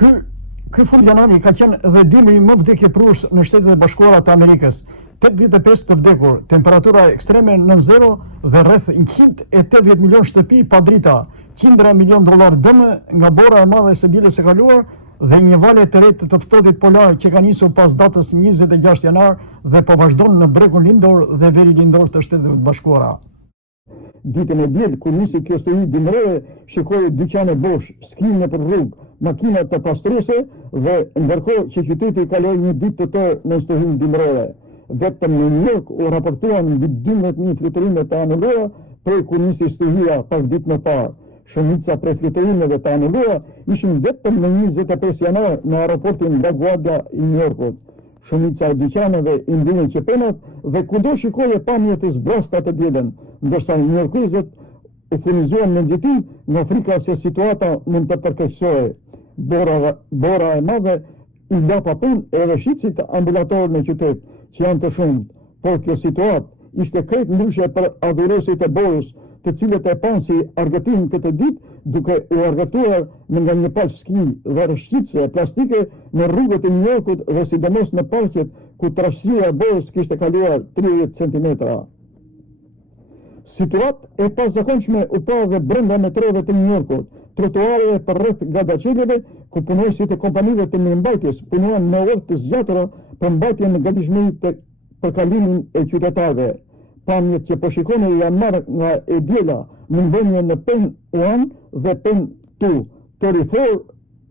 Ky fund janari ka qenë dhe dimri më vdekjeprues në Shtetet e Bashkuara të Amerikës. 85 të vdekur, temperatura ekstreme në zero dhe rreth 180 milion shtëpi pa drita, $100 milion dëmë nga bora e madhe e së dielës së kaluar dhe një valë të re të ftohtit polar që ka nisur pas datës 26 janar dhe po vazhdon në bregun lindor dhe veri lindor të Shtetet e Bashkuara. Ditën e diel, kur nisi kjo stuhi dimrore, shikoi dyqane bosh, skime për rrugë, makina të pastruese dhe ndërkohë që qyteti kaloi një ditë të tërë në stuhin dimrore. Vetëm në New York u raportuan mbi 12.000 fluturime të anullura prej kur nisi stuhia pak ditë më parë. Shumica prej fluturimeve të anullura ishin vetëm në 25 janar në aeroportin LaGuardia i New Yorkut. Shumica e dyqaneve i ndinin qepenat dhe kudo shikoje pamje të zbrasta të dielën, ndërsa newyorkëzët u furnizuan me nxittim nga frika se situata mund të përkeqësohej. Bora e madhe i la pa punë edhe shitësit ambulatorë në qytet, që janë të shumët, por kjo situatë ishte krejt ndryshe për adhuruesit e borës, të cilët e panë si argëtim këtë ditë duke u argëtuar nga një palë ski dhe rëshqitëse plastike në rrugët e New Yorkut dhe sidomos në parqet ku trashësia e borës kishte kaluar 30 cm. Situatë e pazakonshme u pa dhe brenda metrove të New Yorkut, trotuareve për rreth gadacheleve ku punojësit e kompanive të mirëmbajtjes punuan me orë të zgjatura për mbajtjen në gatishmëri për kalimin e qytetarëve. Pamjet që po shikoni janë marrë nga e diela në mbënje në Penn 1 dhe Penn 2, 34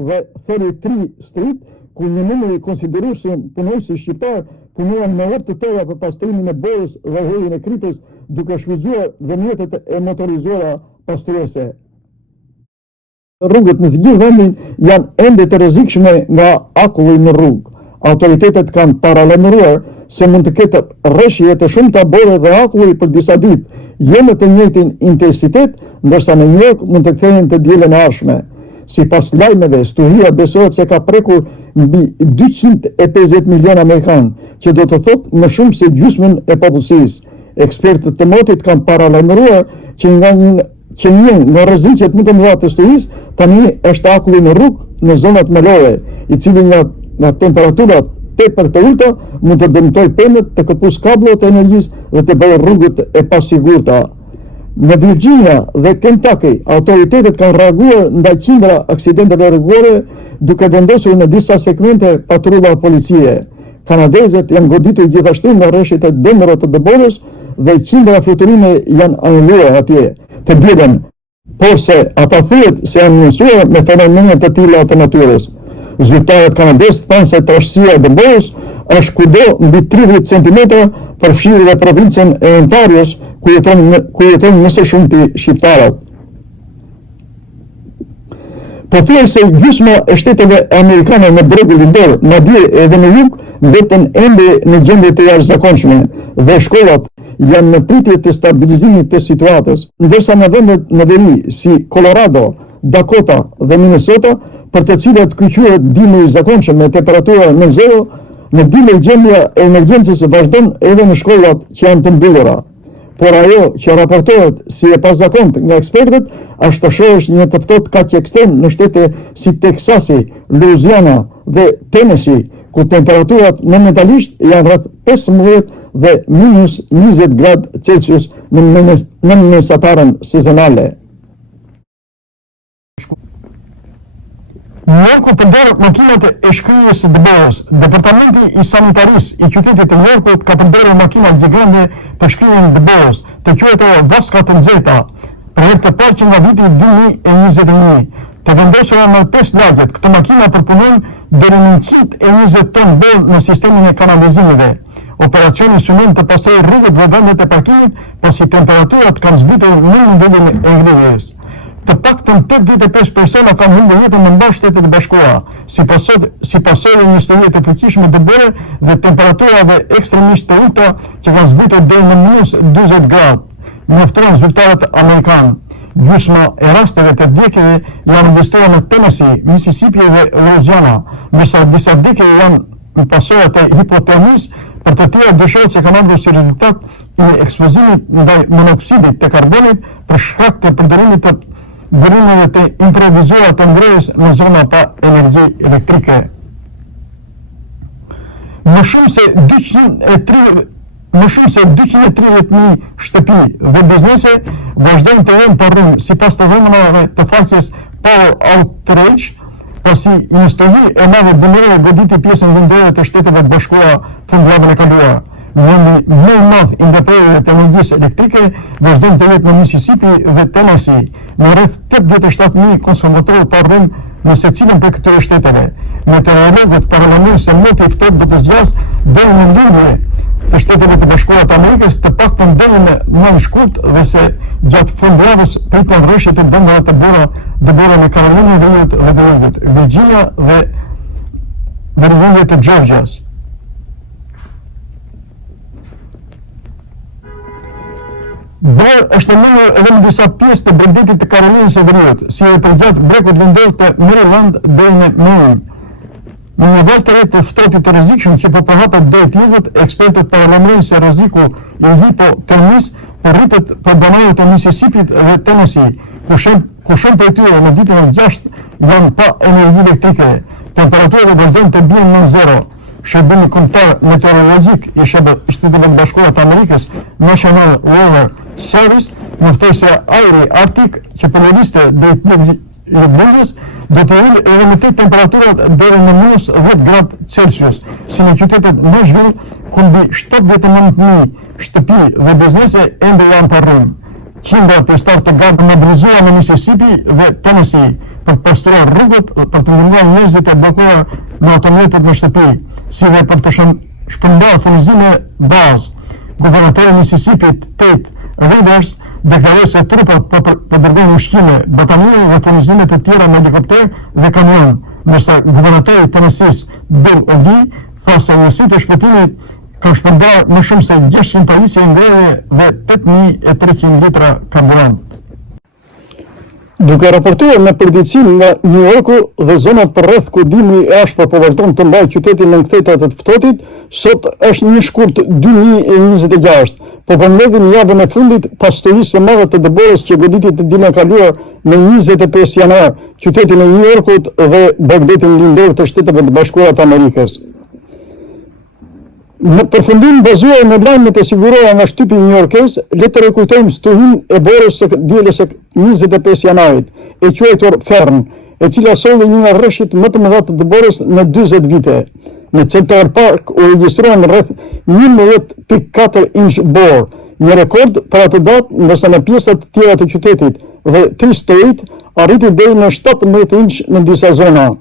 dhe 33 Street, ku një numër i konsiderueshëm punojësi shqiptar punuan me orë të tëra për pastrimin e borës dhe hedhjen e kripës, duke shfrytzuar dhe mjetet e motorizuara pastruese. Rrugët në të gjithë vendin janë ende të rrezikshme nga akulli në rrugë. Autoritetet kanë paralajmëruar se mund të ketë rreshje të shumta bore dhe akulli për disa ditë, jo me të njëjtin intensitet, ndërsa në New York mund të kthehen të dielën e ardhshme. Sipas lajmeve, stuhia besohet se ka prekur mbi 250 milion amerikanë, që do të thotë më shumë se gjysmën e popullsisë. Ekspertët të motit kanë paralajmëruar që një nga rreziqet më të mëdha të stuhisë tani është akulli në rrugë në zonat malore, i cili nga temperaturat tepër të ulta mund të dëmtojë pemët, të këpus kablot e energjisë dhe të bëjë rrugët e pasigurta. Në Virginia dhe Kentucky, autoritetet kanë reaguar ndaj qindra aksidenteve rrugore duke vendosur në disa segmente patrulla policie. Kanadezët janë goditur gjithashtu nga rreshtet e dëmëro të dëborës dhe qindra fluturime janë anulluar atje të dielën, por se ata thuhet se janë njësuar me fenomene të tilla të natyrës. Zyrtarët kanadezë thanë se trashësia e dëborës është kudo mbi 30 cm përfshirë dhe provincën e Ontarios, ku jeton më së shumti shqiptarët. Pothuajse gjysma e shteteve amerikane në bregun lindor, madje edhe në jug, mbeten ende në gjendje të jashtëzakonshme dhe shkollat janë në pritje të stabilizimit të situatës, ndërsa në vendet në veri si Colorado, Dakota dhe Minnesota, për të cilat kyqyhet dimri i zakonshëm me temperatura në zero, në dimër gjendja e emergjencës vazhdon edhe në shkollat që janë të mbyllura. Por ajo që raportohet si e pazakontë nga ekspertët është të shohësh një të ftohtë kaq ekstrem në shtete si Teksasi, Louisiana dhe Tennessee, ku temperaturat momentalisht janë rreth 15 dhe minus 20 gradë Celsius në mesatarën sezonale. New Yorku përdor makinat e shkryjes së dëborës. Departamenti i sanitarisë i qytetit të New Yorkut ka përdorur makina gjigande për shkryjen e dëborës, të quajtura voska të nxehta, për herë të parë që nga viti 2021. Të vendosura në 5 lagjet, këto makina përpunojnë deri në 120 tonë borë në sistemin e kanalizimeve. Operacioni synon të pastrojë rrugët dhe vendet e parkimit, pasi temperaturat kanë zbritur në nivelin e ignorës. Të paktën 85 persona kanë humbur jetën në mbar Shtetet e Bashkuara, si pasojë një stuhie të fuqishme dëbore dhe temperaturave ekstremisht të ulta që kanë zbritur deri në minus 40 gradë, njoftojnë zyrtarët amerikanë. Gjysma e rasteve të vdekjeve janë investuar në Tennessee, Mississippi dhe Louisiana, ndërsa disa vdekje janë në pasojë të hipotermisë, për të tjera dyshohet se kanë ardhur si rezultat i eksplozimit ndaj monoksidit të karbonit për shkak të përdorimit të bërimeve të improvizuara të ngrejës në zona pa energji elektrike. Më shumë se 230.000 shtëpi dhe biznese vazhdojnë të jenë për rrëmë sipas të dhënave të faqes Power Outrage, pasi një stuhi e madhe dëmërore goditi pjesën vendore të Shteteve të Bashkuara fundjavën e kaluar. Vendi më i madh i ndërprerjeve të energjisë elektrike vazhdon të jetë në Mississippi dhe Tennessee, me rreth 87.000 konsumatorë pa rrëmë në secilën prej këtyre shteteve. Meteorologët paralajmërojnë se moti i ftohtë do të zgjasë deri në lindje të Shteteve të Bashkuara të Amerikës, të paktën deri në nënt shkurt, dhe se gjatë fundjavës priten rrëshje të dëmeve të bëra në Karolinë dhe Veriut, Virginia dhe vendeve të Georgias. Bërë është numër edhe në disa pjesë të Bredetit të Karolinës së Veriut, si e përgjatë brekut lindor të Maryland deri në Maine. Në një val të re të ftohtit të rrezikshëm që po përhapet deri të jugut, ekspertët paralajmërojnë se rreziku i hipotermisë po rritet për banorët e Mississippit dhe Tennessee, ku shumë prej tyre në ditën e 6 janë pa energji elektrike. Temperaturat vazhdojnë të bien në zero. Shërbimi kombëtar meteorologjik i Shteteve të Bashkuara të Amerikës, National Weather Service, nëftoi se ajri arktik që përloriste drejt lindjes do të rritë edhe më tej temperaturat deri në -10 gradë Celsius, si në qytetet Nashville, ku mbi 79.000 shtëpi dhe biznese ende janë pa rrëmë. Qindra të start të gardë mobilizuara në Mississippi dhe Tennessee për të pastruar rrugët, për të ndihmuar njerëzit e evakuuar në automjetet në shtëpi, si dhe për të shpërndarë furnizime bazë. Guvernatori i Mississippit, Tate Reeves, deklaroi se trupat po dërgojnë ushqime, batanije dhe furnizime të tjera me helikopter dhe kamion, ndërsa guvernatori i Tennessee, Bill O'Reilly, tha se njësitë e shpëtimit ka shpërndarë më shumë se 600 pajisje ngrënie dhe 8.300 litra karburant. Duke raportuar me përditësim nga New Yorku dhe zonat përreth ku dimri i ashpër po vazhdon të mbajë qytetin në kthetat të ftohtit, sot është 1 shkurt 2026, po përmbledhin javën e fundit pas stuhisë së madhe të dëborës që goditi të ditën e kaluar me 25 janar qytetin e New Yorkut dhe Bagdadin lindor të Shteteve të Bashkuara të Amerikës. Në përfundim, bazuar në lajmet e siguruara nga shtypi newyorkez, le të rikujtojmë stuhinë e borës së dielës së 25 janarit, e quajtur Fern, e cila solli një nga rreshtit më të mëdha të dëborës në 40 vite. Në Central Park u regjistruan rreth 11.4 inch borë, një rekord për atë datë, ndërsa në pjesat të tjera të qytetit dhe Tri-State arriti deri në 17 inch në disa zona.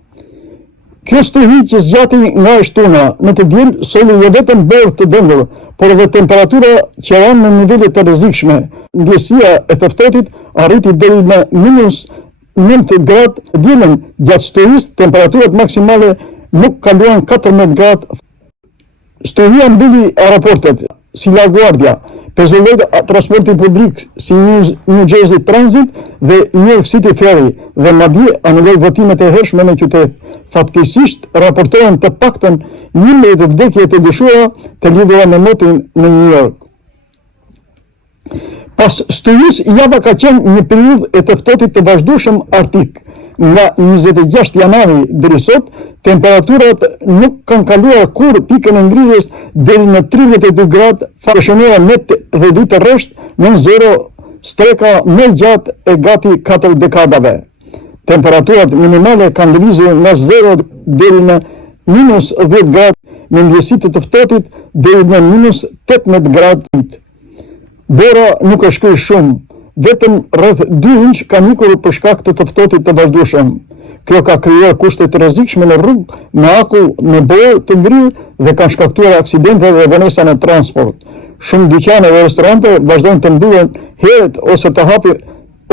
Kjo stuhi që zgjati nga e shtuna në të diel solli jo vetëm borë të dëndur, por edhe temperatura që janë në nivele të rrezikshme. Ndjesia e të ftohtit arriti deri në -9 gradë dielën. Gjatë stuhisë temperaturat maksimale nuk kaluan 14 gradë. Stuhia mbylli raportet si La Guardia, pezullojnë transporti publik si New Jersey Transit dhe New York City Ferry, dhe madje anulloi votimet e hershme në qytet. Fatkeqësisht raportohen të paktën 11 vdekje të dyshuara të lidhura me motin në New York. Pas stuhisë, java ka qenë një periudhë e të ftohtit të vazhdueshëm arktik. Nga 26 janari deri sot, temperaturat nuk kanë kaluar kur pikën e ngrirjes deri në 32 gradë, faqeshënora net dhe ditë rresht në zero, streka më gjatë e gati 4 dekadave. Temperaturat minimale kanë lëvizur nga 0 deri në -10 gradë, me ndjesitë të ftohtit deri në -18 gradë. Bora nuk është shkruar shumë, vetëm rreth 2 inç ka ikur për shkak të ftohtit të vazhdueshëm. Kjo ka krijuar kushte të rrezikshme në rrugë, me akull në borë të ngrirë dhe kanë shkaktuar aksidente dhe vonesa në transport. Shumë dyqane dhe restorante vazhdojnë të mbyllen herët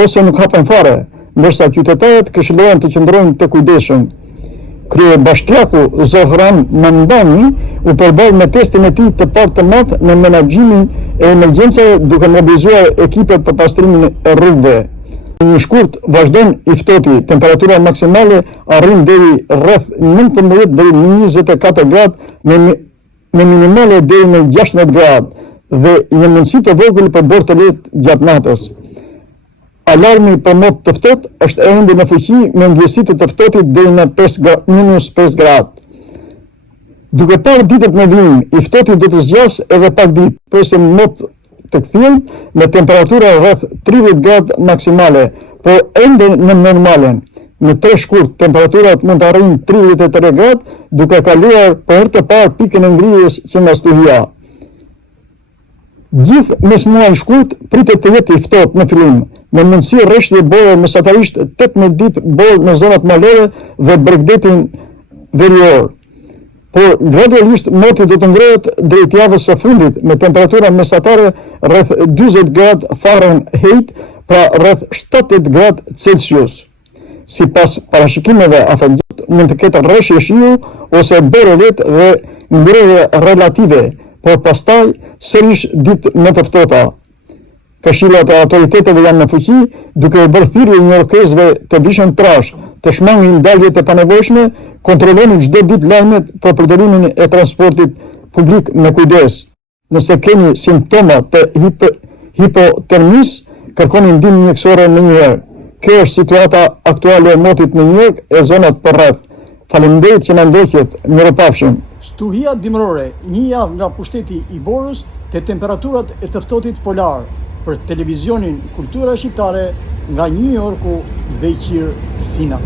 ose nuk hapen fare, ndërsa qytetarët këshillohen të qëndrojnë të kujdesshëm. Kryebashkiaku Zohran Mamdani u përball me testin e tij të parë të madh në menaxhimin e emergjencave, duke mobilizuar ekipe për pastrimin e rrugëve. Në një shkurt vazhdon i ftohti, temperatura maksimale arrin deri rreth 19 deri në 24 gradë, me minimale deri në 16 gradë dhe një mundësi të vogël për borë të lehtë gjatë natës. Alarmi për mot të ftohtë është ende në fuqi me ndjesi të ftohtit deri në -5 gradë. Duke parë ditët me vijim, i ftohtit do të zgjas edhe pak ditë, përse mot të kthjellë me temperatura rreth 30 gradë maksimale, por ende në normalen. Në 3 shkurt, temperaturat mund të arrijnë 33 gradë, duke kaluar për herë të parë pikën e ngrirjes që nga stuhia. Gjithë mes muaj shkurt pritet të jetë i ftohtë në fillim, me mundësi rreshtje bore mesatarisht 18 ditë borë në zonat malore dhe Bregdetin verior. Por gradualisht moti do të ngrehet drejt javës së fundit me temperatura mesatare rreth 40 gradë Fahrenheit, pra rreth 70 gradë Celsius. Sipas parashikimeve afërgjat mund të ketë rreshje shiu ose bore lehtë dhe ngrehje relative, por pastaj sërish ditë më të ftohta. Këshillat e autoriteteve janë në fuqi, duke u bërë thirrje njohësve të vishën trash, të shmangin daljet e panevojshme, kontrolloni çdo ditë lajmet për përdorimin e transportit publik me kujdes. Nëse keni simptoma të hipotermisë, kërkoni ndihmë mjekësore menjëherë. Kjo është situata aktuale e motit në New York e zonat përreth. Faleminderit që na ndoqët, mirëpafshim. Stuhia dimërore, një javë nga pushteti i Borës te temperaturat e të ftohtit polar, për televizionin Kultura Shqiptare nga New Yorku, Beqir Sina.